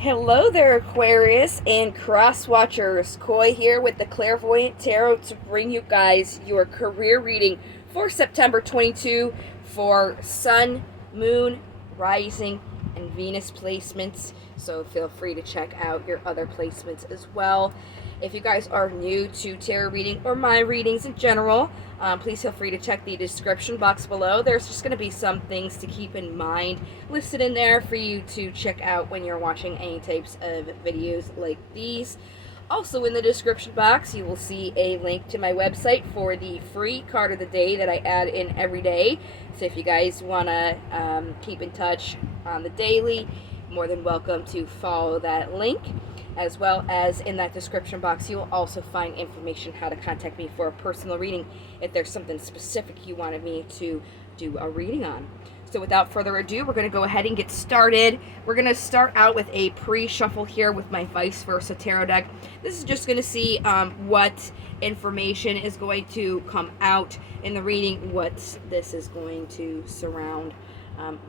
Hello there, Aquarius and Cross Watchers. Koi here with the Clairvoyant Tarot to bring you guys your career reading for September 22 for Sun, Moon, Rising, and Venus placements. So feel free to check out your other placements as well. If you guys are new to tarot reading or my readings in general, please feel free to check the description box below. There's just going to be some things to keep in mind listed in there for you to check out when you're watching any types of videos like these. Also in the description box, you will see a link to my website for the free card of the day that I add in every day. So if you guys want to keep in touch on the daily, more than welcome to follow that link. As well as in that description box, you will also find information how to contact me for a personal reading if there's something specific you wanted me to do a reading on. So without further ado, we're going to go ahead and get started. We're going to start out with a pre-shuffle here with my vice versa tarot deck. This is just going to see what information is going to come out in the reading, what this is going to surround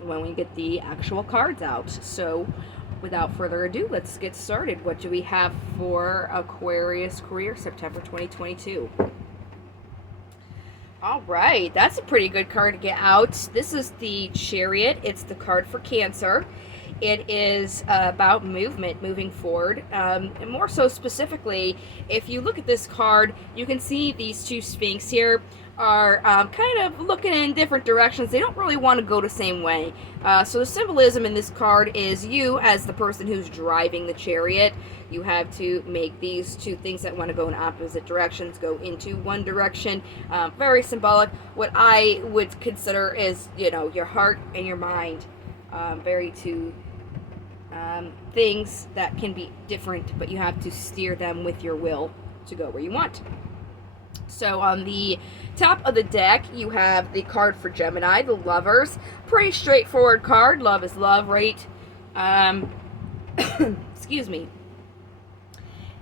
when we get the actual cards out. So without further ado, let's get started. What do we have for Aquarius career September 2022? All right, that's a pretty good card to get out. This is the Chariot. It's the card for Cancer. It is about movement, moving forward. And more so specifically, if you look at this card, you can see these two Sphinx here are kind of looking in different directions. They don't really want to go the same way. So the symbolism in this card is you as the person who's driving the chariot. You have to make these two things that want to go in opposite directions go into one direction. Very symbolic. What I would consider is, your heart and your mind. Very two things that can be different, but you have to steer them with your will to go where you want. So on the top of the deck, you have the card for Gemini, the Lovers. Pretty straightforward card. Love is love, right? Excuse me.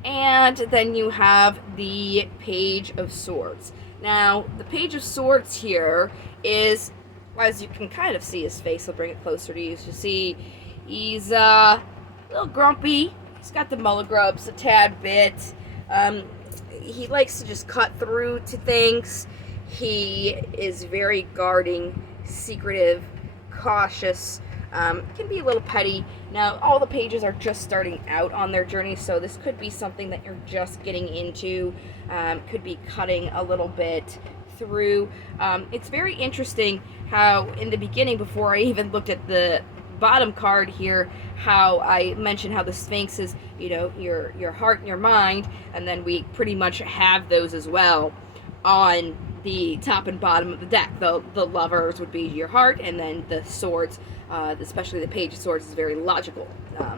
And then you have the Page of Swords. Now, the Page of Swords here is, as you can kind of see his face, I'll bring it closer to you to see, he's a little grumpy. He's got the mullet grubs a tad bit. He likes to just cut through to things. He is very guarding, secretive, cautious, can be a little petty. Now, all the pages are just starting out on their journey, so this could be something that you're just getting into, could be cutting a little bit through. It's very interesting how in the beginning, before I even looked at the bottom card here, how I mentioned how the Sphinx is, your heart and your mind, and then we pretty much have those as well on the top and bottom of the deck. The Lovers would be your heart, and then the Swords, especially the Page of Swords, is very logical.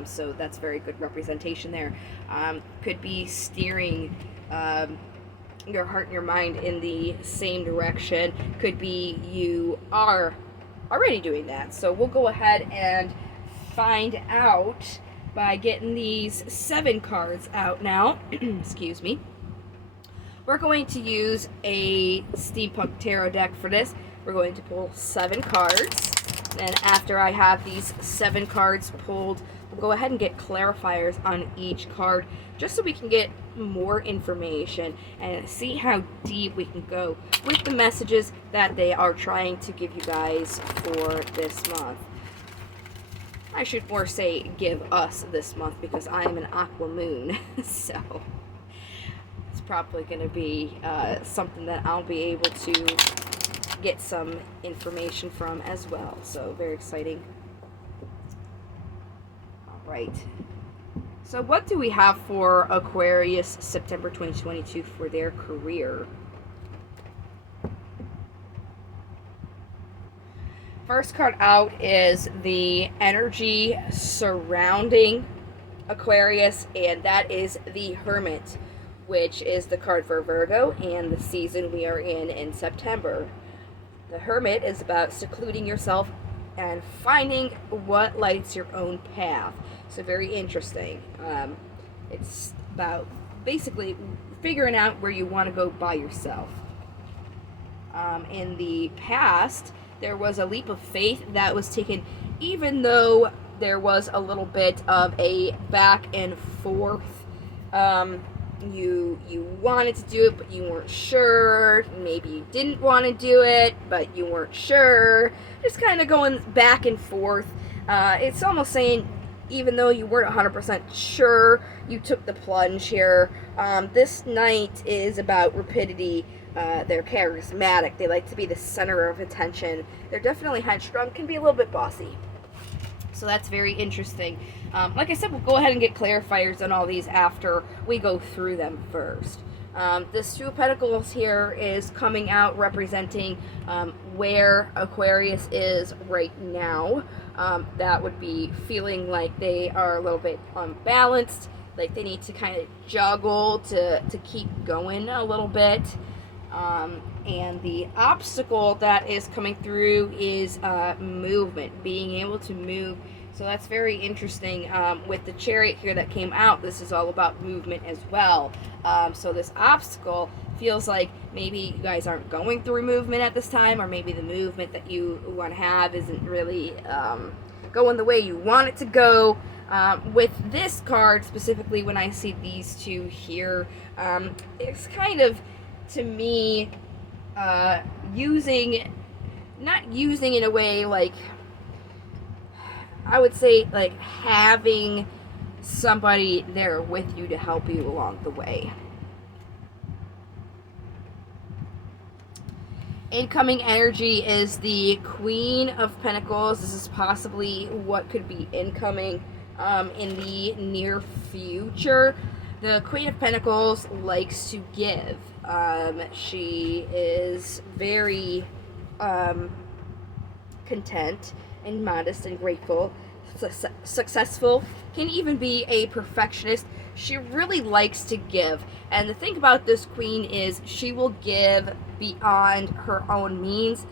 So that's very good representation there. Could be steering your heart and your mind in the same direction. Could be you are already doing that. So we'll go ahead and find out by getting these 7 cards out now. Excuse me. We're going to use a Steampunk Tarot deck for this. We're going to pull 7 cards. And after I have these 7 cards pulled, we'll go ahead and get clarifiers on each card, just so we can get more information and see how deep we can go with the messages that they are trying to give you guys for this month. I should more say give us this month, because I am an aqua moon, so it's probably going to be something that I'll be able to get some information from as well. So very exciting. All right. So what do we have for Aquarius September 2022 for their career? First card out is the energy surrounding Aquarius, and that is the Hermit, which is the card for Virgo and the season we are in September. The Hermit is about secluding yourself and finding what lights your own path. So very interesting. It's about basically figuring out where you want to go by yourself. In the past, there was a leap of faith that was taken, even though there was a little bit of a back and forth. You wanted to do it, but you weren't sure. Maybe you didn't want to do it, but you weren't sure. Just kind of going back and forth. It's almost saying, even though you weren't 100% sure, you took the plunge here. This knight is about rapidity. They're charismatic. They like to be the center of attention. They're definitely headstrong, can be a little bit bossy. So that's very interesting. Like I said, we'll go ahead and get clarifiers on all these after we go through them first. This Two of Pentacles here is coming out representing where Aquarius is right now. That would be feeling like they are a little bit unbalanced, like they need to kind of juggle to keep going a little bit. And the obstacle that is coming through is movement, being able to move. So that's very interesting. With the Chariot here that came out, this is all about movement as well. So this obstacle feels like maybe you guys aren't going through movement at this time, or maybe the movement that you want to have isn't really going the way you want it to go. With this card specifically, when I see these two here, it's kind of, to me, not using in a way like, I would say, like having somebody there with you to help you along the way. Incoming energy is the Queen of Pentacles. This is possibly what could be incoming in the near future. The Queen of Pentacles likes to give. She is very content and modest and grateful, successful, can even be a perfectionist. She really likes to give. And the thing about this queen is she will give beyond her own means.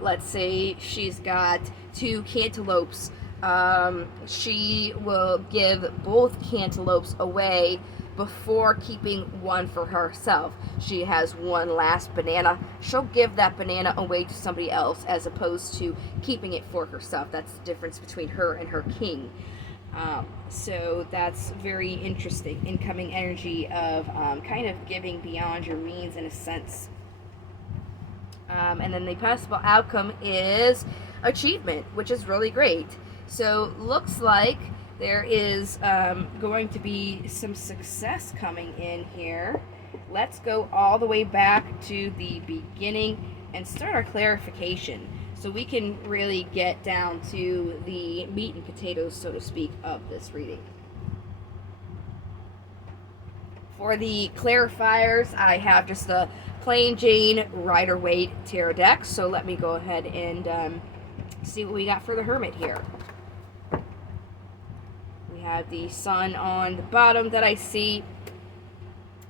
Let's say she's got 2 cantaloupes. She will give both cantaloupes away before keeping one for herself. She has one last banana. She'll give that banana away to somebody else as opposed to keeping it for herself. That's the difference between her and her king. So that's very interesting. Incoming energy of kind of giving beyond your means in a sense. And then the possible outcome is achievement, which is really great. So looks like there is going to be some success coming in here. Let's go all the way back to the beginning and start our clarification so we can really get down to the meat and potatoes, so to speak, of this reading. For the clarifiers, I have just a plain Jane Rider-Waite tarot deck, so let me go ahead and see what we got for the Hermit here. Have the Sun on the bottom that I see,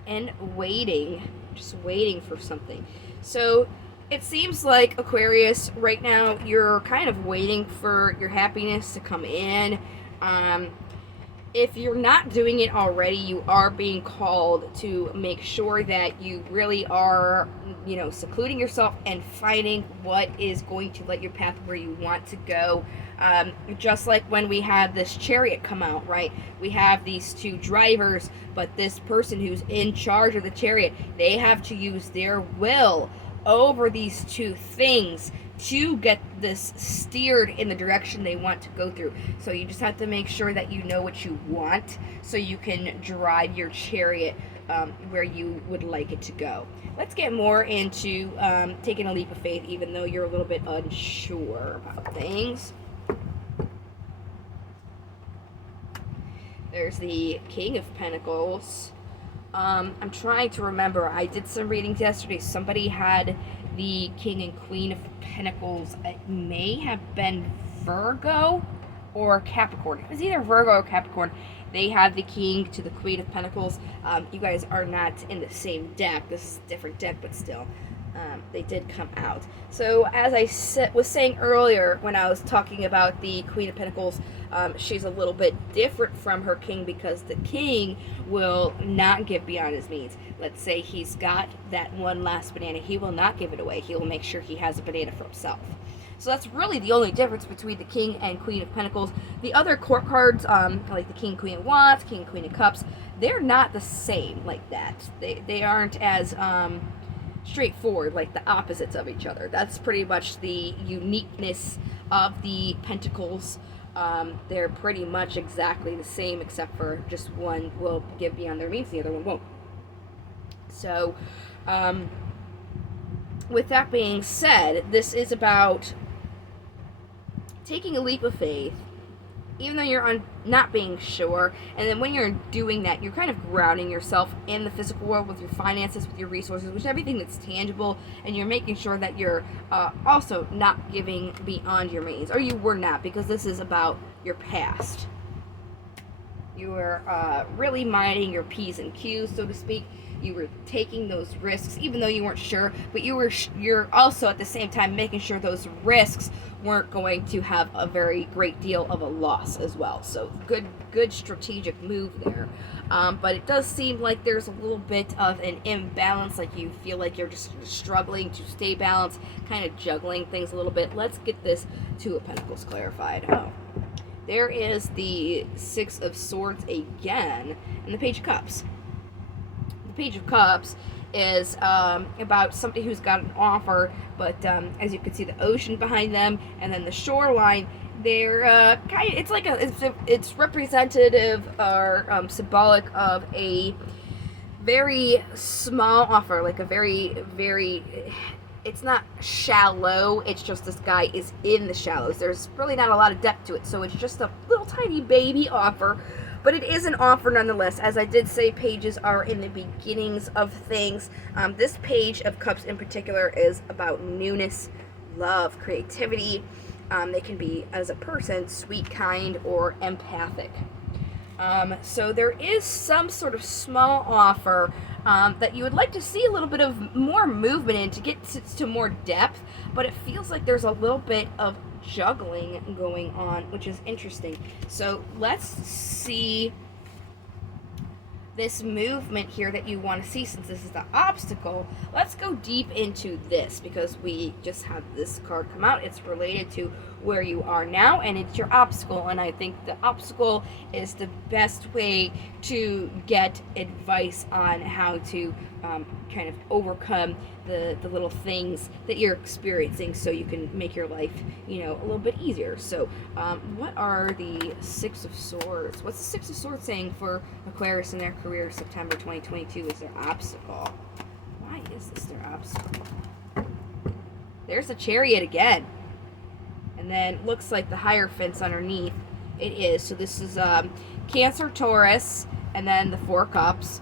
and waiting, just waiting for something. So it seems like, Aquarius, right now you're kind of waiting for your happiness to come in. If you're not doing it already, you are being called to make sure that you really are, secluding yourself and finding what is going to let your path where you want to go. Just like when we had this Chariot come out, right? We have these 2 drivers, but this person who's in charge of the Chariot, they have to use their will over these 2 things to get this steered in the direction they want to go through. So you just have to make sure that you know what you want so you can drive your Chariot where you would like it to go. Let's get more into taking a leap of faith, even though you're a little bit unsure about things. There's the King of Pentacles. I'm trying to remember. I did some readings yesterday. Somebody had the King and Queen of Pentacles. It may have been Virgo or Capricorn. It was either Virgo or Capricorn. They had the King to the Queen of Pentacles. You guys are not in the same deck. This is a different deck, but still. They did come out. So as I was saying earlier when I was talking about the Queen of Pentacles, she's a little bit different from her king because the king will not give beyond his means. Let's say he's got that one last banana. He will not give it away. He will make sure he has a banana for himself. So that's really the only difference between the King and Queen of Pentacles. The other court cards, like the King, Queen of Wands, King, Queen of Cups, they're not the same like that. They aren't as straightforward, like the opposites of each other. That's pretty much the uniqueness of the Pentacles. They're pretty much exactly the same, except for just one will give beyond their means, the other one won't. So, with that being said, this is about taking a leap of faith, even though you're not being sure, and then when you're doing that, you're kind of grounding yourself in the physical world with your finances, with your resources, with everything that's tangible, and you're making sure that you're also not giving beyond your means, or you were not, because this is about your past. You were really minding your P's and Q's, so to speak. You were taking those risks, even though you weren't sure, but you're also at the same time making sure those risks weren't going to have a very great deal of a loss as well. So good strategic move there. But it does seem like there's a little bit of an imbalance, like you feel like you're just struggling to stay balanced, kind of juggling things a little bit. Let's get this Two of Pentacles clarified. There is the Six of Swords again, and the Page of Cups. Page of Cups is about somebody who's got an offer, but as you can see, the ocean behind them, and then the shoreline. They're kind of, it's representative or symbolic of a very small offer, like a very. It's not shallow. It's just this guy is in the shallows. There's really not a lot of depth to it, so it's just a little tiny baby offer. But it is an offer nonetheless. As I did say, pages are in the beginnings of things. This Page of Cups in particular is about newness, love, creativity. They can be, as a person, sweet, kind, or empathic. So there is some sort of small offer that you would like to see a little bit of more movement in to get to more depth, but it feels like there's a little bit of juggling going on, which is interesting. So let's see this movement here that you want to see. Since this is the obstacle, let's go deep into this, because we just had this card come out. It's related to where you are now, and it's your obstacle, and I think the obstacle is the best way to get advice on how to kind of overcome the little things that you're experiencing, so you can make your life, a little bit easier. So what are the Six of Swords? What's the Six of Swords saying for Aquarius in their career September 2022 is their obstacle? Why is this their obstacle? There's the Chariot again. And then looks like the Hierophants underneath it is. So this is Cancer, Taurus, and then the Four Cups.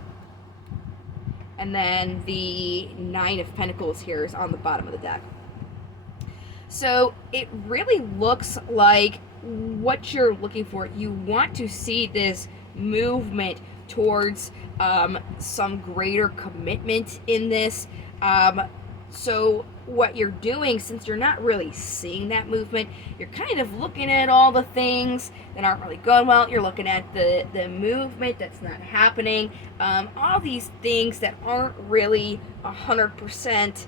And then the Nine of Pentacles here is on the bottom of the deck. So it really looks like what you're looking for. You want to see this movement towards some greater commitment in this. So what you're doing, since you're not really seeing that movement, you're kind of looking at all the things that aren't really going well. You're looking at the movement that's not happening, all these things that aren't really 100%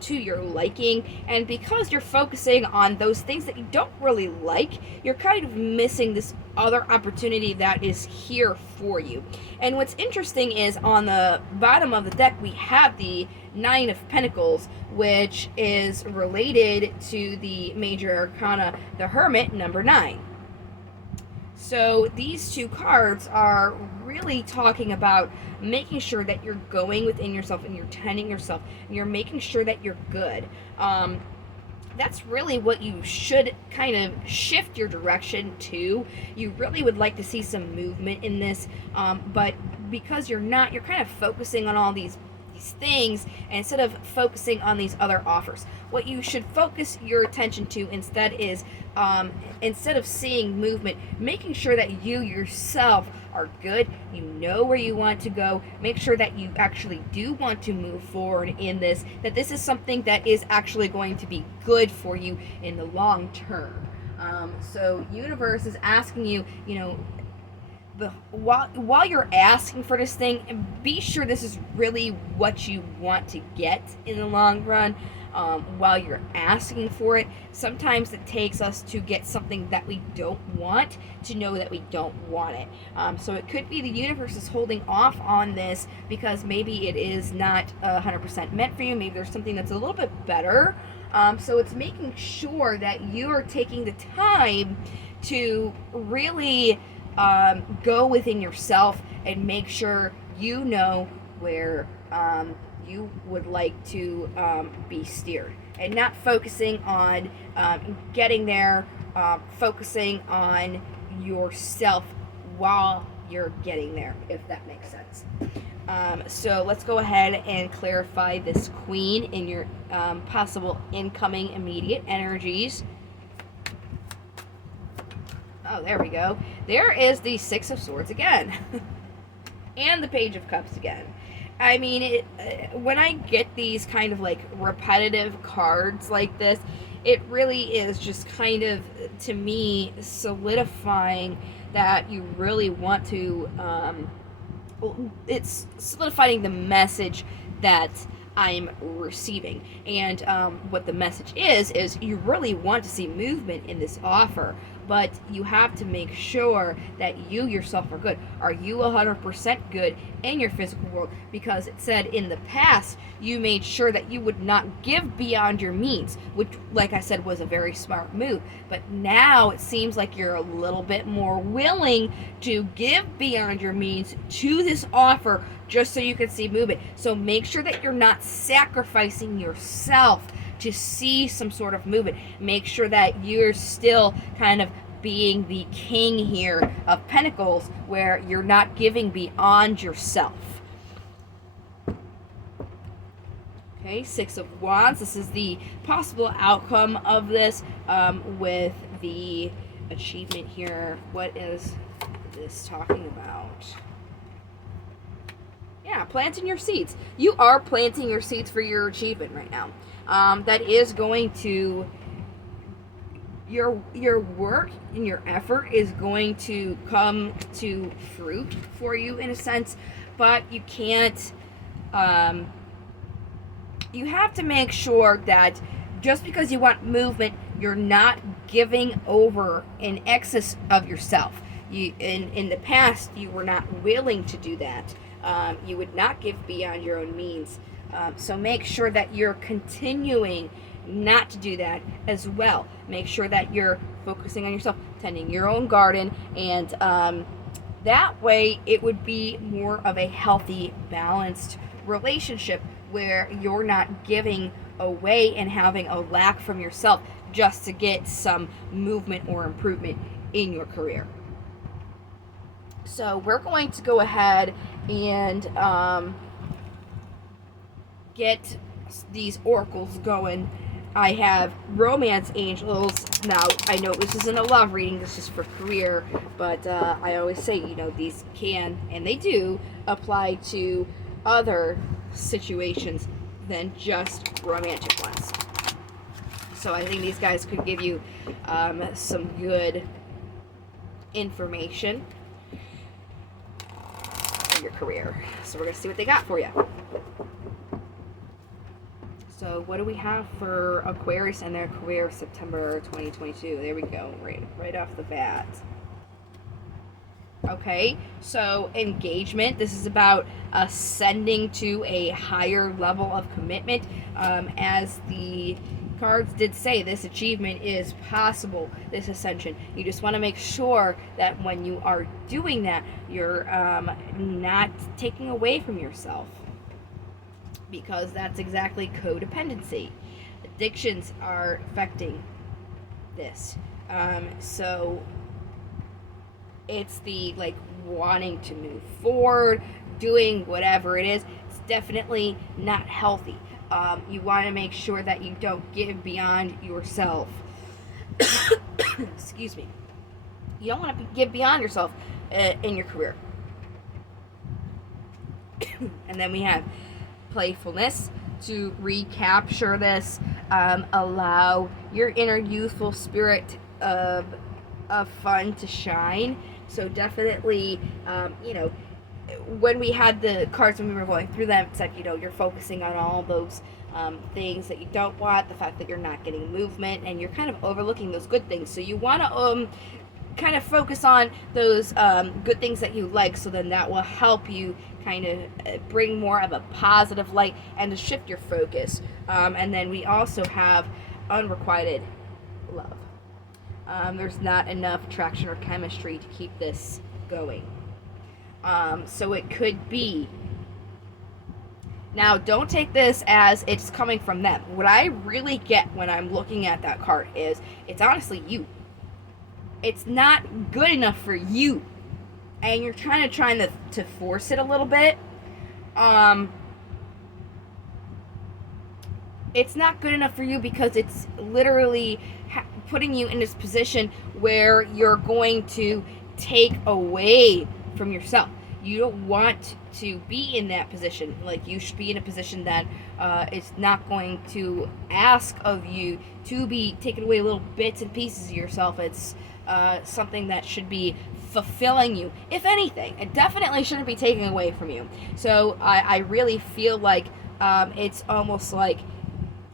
to your liking, and because you're focusing on those things that you don't really like, you're kind of missing this other opportunity that is here for you. And what's interesting is on the bottom of the deck we have the Nine of Pentacles, which is related to the major arcana, the Hermit, number 9. So these two cards are really talking about making sure that you're going within yourself and you're tending yourself and you're making sure that you're good. That's really what you should kind of shift your direction to. You really would like to see some movement in this, but because you're not, you're kind of focusing on all these things instead of focusing on these other offers. What you should focus your attention to instead is instead of seeing movement, making sure that you yourself are good, you know where you want to go, make sure that you actually do want to move forward in this, that this is something that is actually going to be good for you in the long term. So universe is asking you, while you're asking for this thing, be sure this is really what you want to get in the long run. while you're asking for it. Sometimes it takes us to get something that we don't want to know that we don't want it. So it could be the universe is holding off on this because maybe it is not 100% meant for you. Maybe there's something that's a little bit better. So it's making sure that you are taking the time to really go within yourself and make sure you know where you would like to be steered, and not focusing on getting there, focusing on yourself while you're getting there, if that makes sense. So let's go ahead and clarify this Queen in your possible incoming immediate energies. Oh, there we go. There is the Six of Swords again. And the Page of Cups again. I mean, when I get these kind of like repetitive cards like this, it really is just kind of, to me, solidifying that you really want to, it's solidifying the message that I'm receiving. And what the message is you really want to see movement in this offer, but you have to make sure that you yourself are good. Are you 100% good in your physical world? Because it said in the past, you made sure that you would not give beyond your means, which, like I said, was a very smart move. But now it seems like you're a little bit more willing to give beyond your means to this offer just so you can see movement. So make sure that you're not sacrificing yourself to see some sort of movement. Make sure that you're still kind of being the king here of Pentacles, where you're not giving beyond yourself. Okay, Six of Wands. This is the possible outcome of this with the achievement here. What is this talking about? Yeah, planting your seeds. You are planting your seeds for your achievement right now. That is going to, your work and your effort is going to come to fruit for you in a sense, but you can't, you have to make sure that just because you want movement, you're not giving over in excess of yourself. You, in the past, you were not willing to do that. You would not give beyond your own means. So make sure that you're continuing not to do that as well. Make sure that you're focusing on yourself, tending your own garden, and that way it would be more of a healthy, balanced relationship where you're not giving away and having a lack from yourself just to get some movement or improvement in your career. So we're going to go ahead and get these oracles going. I have romance angels. Now, I know this isn't a love reading, this is for career, but I always say, you know, these can, and they do, apply to other situations than just romantic ones. So I think these guys could give you some good information in your career. So we're going to see what they got for you. So what do we have for Aquarius and their career September 2022? There we go, right off the bat. Okay, so engagement. This is about ascending to a higher level of commitment. As the cards did say, this achievement is possible, this ascension. You just want to make sure that when you are doing that, you're not taking away from yourself, because that's exactly codependency. Addictions are affecting this. So it's the like wanting to move forward, doing whatever it is. It's definitely not healthy. You want to make sure that you don't give beyond yourself. Excuse me. You don't want to give beyond yourself in your career. And then we have playfulness. To recapture this, allow your inner youthful spirit of fun to shine. So definitely, you know, when we had the cards, when we were going through them, it said, you know, you're focusing on all those things that you don't want, the fact that you're not getting movement, and you're kind of overlooking those good things. So you want to kind of focus on those good things that you like, so then that will help you kind of bring more of a positive light and to shift your focus. And then we also have unrequited love. There's not enough attraction or chemistry to keep this going. So it could be. Now, don't take this as it's coming from them. What I really get when I'm looking at that card is it's honestly you. It's not good enough for you, and you're trying to force it a little bit. It's not good enough for you because it's literally putting you in this position where you're going to take away from yourself. You don't want to be in that position. Like, you should be in a position that it's not going to ask of you to be taking away little bits and pieces of yourself. It's something that should be fulfilling you. If anything, it definitely shouldn't be taking away from you. So I really feel like it's almost like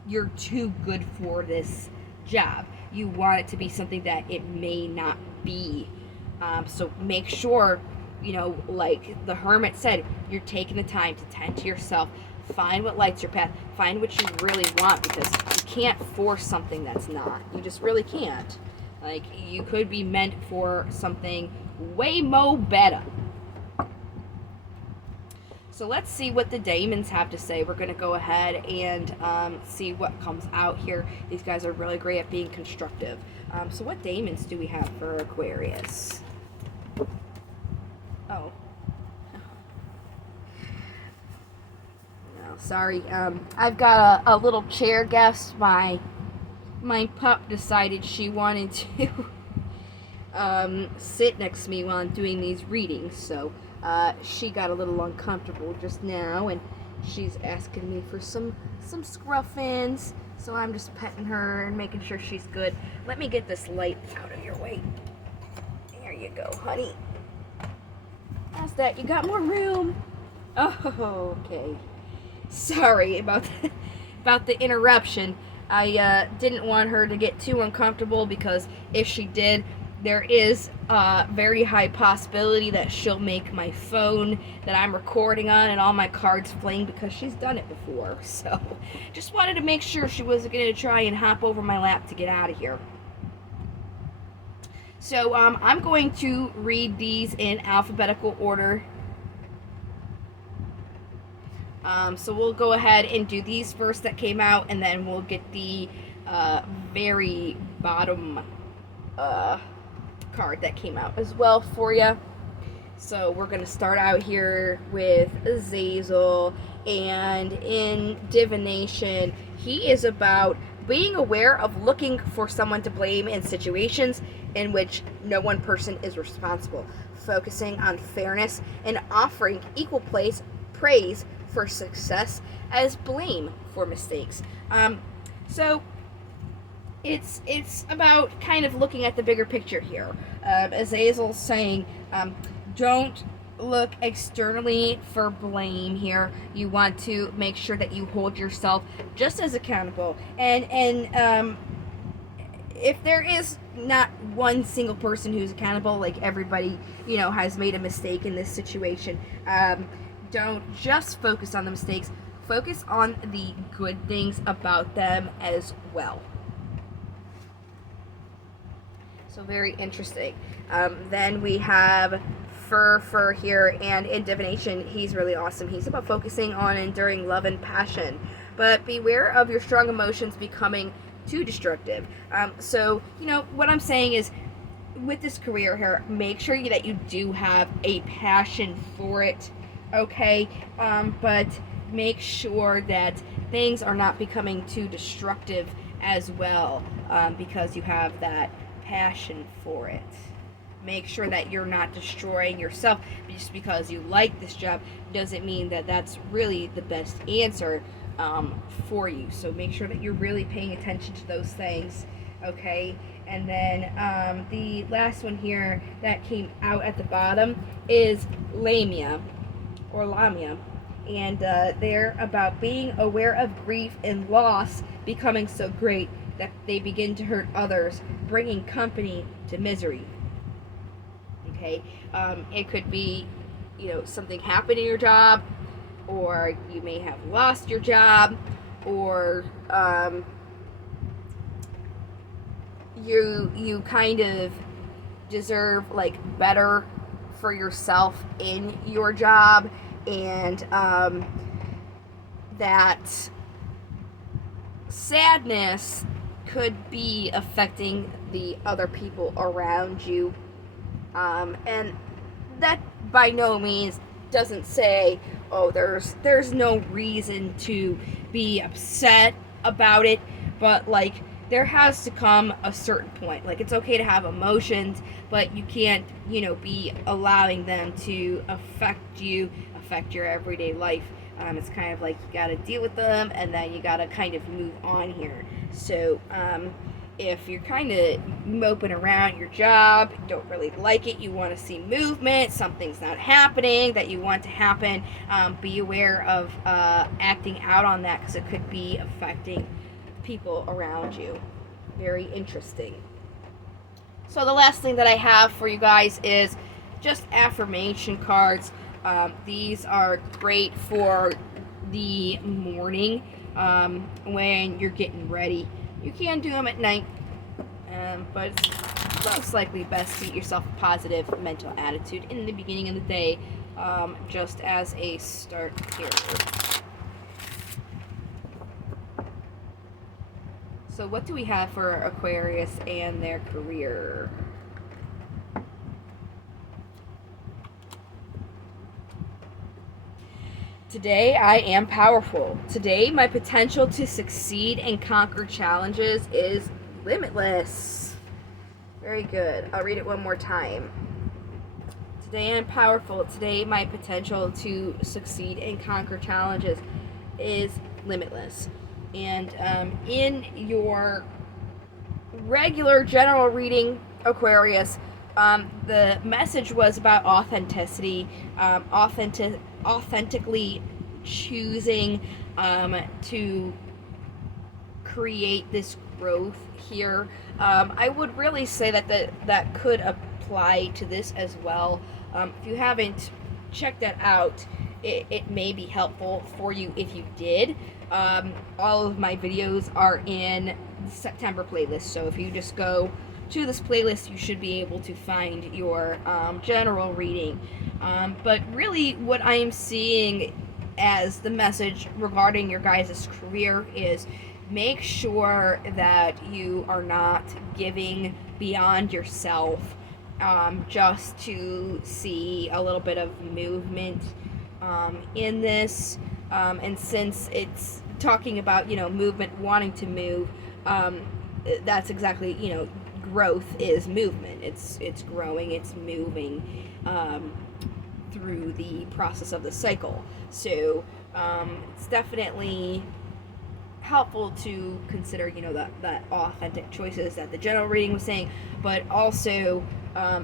you're too good for this job. You want it to be something that it may not be. So make sure, you know, like the hermit said, you're taking the time to tend to yourself. Find what lights your path. Find what you really want, because you can't force something that's not. You just really can't. Like, you could be meant for something way more better. So let's see what the demons have to say. We're going to go ahead and see what comes out here. These guys are really great at being constructive. So what demons do we have for Aquarius? Oh. No, sorry. I've got a little chair guest. My pup decided she wanted to sit next to me while I'm doing these readings. So she got a little uncomfortable just now, and she's asking me for some scruffins. So I'm just petting her and making sure she's good. Let me get this light out of your way. There you go, honey. How's that? You got more room? Oh, okay. Sorry about the interruption. I didn't want her to get too uncomfortable, because if she did, there is a very high possibility that she'll make my phone that I'm recording on and all my cards fling, because she's done it before. So just wanted to make sure she wasn't going to try and hop over my lap to get out of here. So I'm going to read these in alphabetical order. So we'll go ahead and do these first that came out, and then we'll get the very bottom card that came out as well for you. So we're going to start out here with Azazel, and in divination, he is about being aware of looking for someone to blame in situations in which no one person is responsible, focusing on fairness and offering equal praise for success as blame for mistakes. So it's about kind of looking at the bigger picture here. Azazel's saying, don't look externally for blame here. You want to make sure that you hold yourself just as accountable. And if there is not one single person who's accountable, like everybody, you know, has made a mistake in this situation, don't just focus on the mistakes. Focus on the good things about them as well. So very interesting. Then we have Fur here, and in divination, he's really awesome. He's about focusing on enduring love and passion, but beware of your strong emotions becoming too destructive. So, you know, what I'm saying is, with this career here, make sure that you do have a passion for it, okay? But make sure that things are not becoming too destructive as well, because you have that passion for it. Make sure that you're not destroying yourself just because you like this job. Doesn't mean that that's really the best answer for you. So make sure that you're really paying attention to those things, okay? And then the last one here that came out at the bottom is Lamia. or Lamia. And they're about being aware of grief and loss becoming so great that they begin to hurt others, bringing company to misery. Okay, it could be, something happened in your job, or you may have lost your job, or you kind of deserve like better for yourself in your job, and that sadness could be affecting the other people around you, and that by no means doesn't say, oh, there's no reason to be upset about it, but like there has to come a certain point. Like, it's okay to have emotions, but you can't, be allowing them to affect your everyday life. It's kind of like you gotta deal with them, and then you gotta kind of move on here. So, if you're kind of moping around your job, don't really like it, you want to see movement, something's not happening that you want to happen, be aware of acting out on that, because it could be affecting people around you. Very interesting. So the last thing that I have for you guys is just affirmation cards. These are great for the morning, when you're getting ready. You can do them at night, but it's most likely best to get yourself a positive mental attitude in the beginning of the day, just as a start here. So what do we have for Aquarius and their career? Today I am powerful. Today my potential to succeed and conquer challenges is limitless. Very good. I'll read it one more time. Today I'm powerful. Today my potential to succeed and conquer challenges is limitless. And in your regular general reading, Aquarius, the message was about authenticity, authentically choosing to create this growth here. I would really say that could apply to this as well. If you haven't checked that out, it may be helpful for you if you did. All of my videos are in the September playlist, so if you just go to this playlist, you should be able to find your general reading. But really, what I am seeing as the message regarding your guys' career is make sure that you are not giving beyond yourself, just to see a little bit of movement in this. And since it's talking about, movement, wanting to move, that's exactly, growth is movement. It's growing, it's moving through the process of the cycle. So it's definitely helpful to consider, that authentic choices that the general reading was saying, but also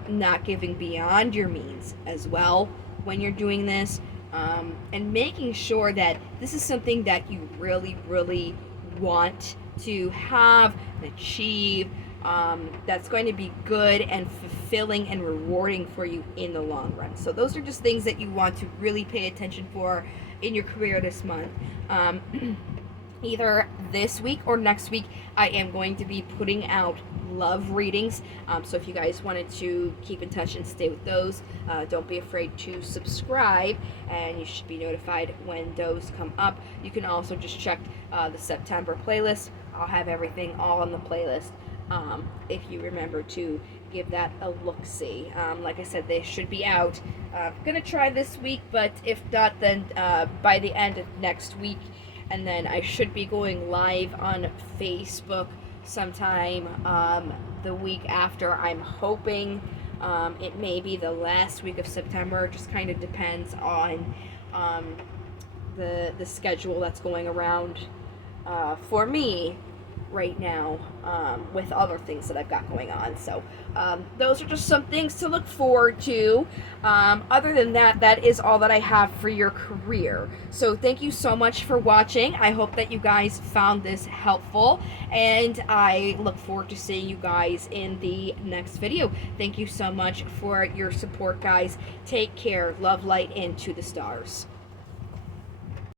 not giving beyond your means as well when you're doing this, and making sure that this is something that you really, really want to have and achieve, that's going to be good and fulfilling and rewarding for you in the long run. So those are just things that you want to really pay attention for in your career this month. Either this week or next week, I am going to be putting out love readings. So if you guys wanted to keep in touch and stay with those, don't be afraid to subscribe, and you should be notified when those come up. You can also just check the September playlist. I'll have everything all on the playlist, if you remember to give that a look-see. Like I said, they should be out. I'm going to try this week, but if not, then by the end of next week. And then I should be going live on Facebook sometime the week after. I'm hoping it may be the last week of September. It just kind of depends on the schedule that's going around for me right now with other things that I've got going on. So those are just some things to look forward to. Other than that, that is all that I have for your career. So thank you so much for watching. I hope that you guys found this helpful, and I look forward to seeing you guys in the next video. Thank you so much for your support, guys. Take care. Love, light, and to the stars.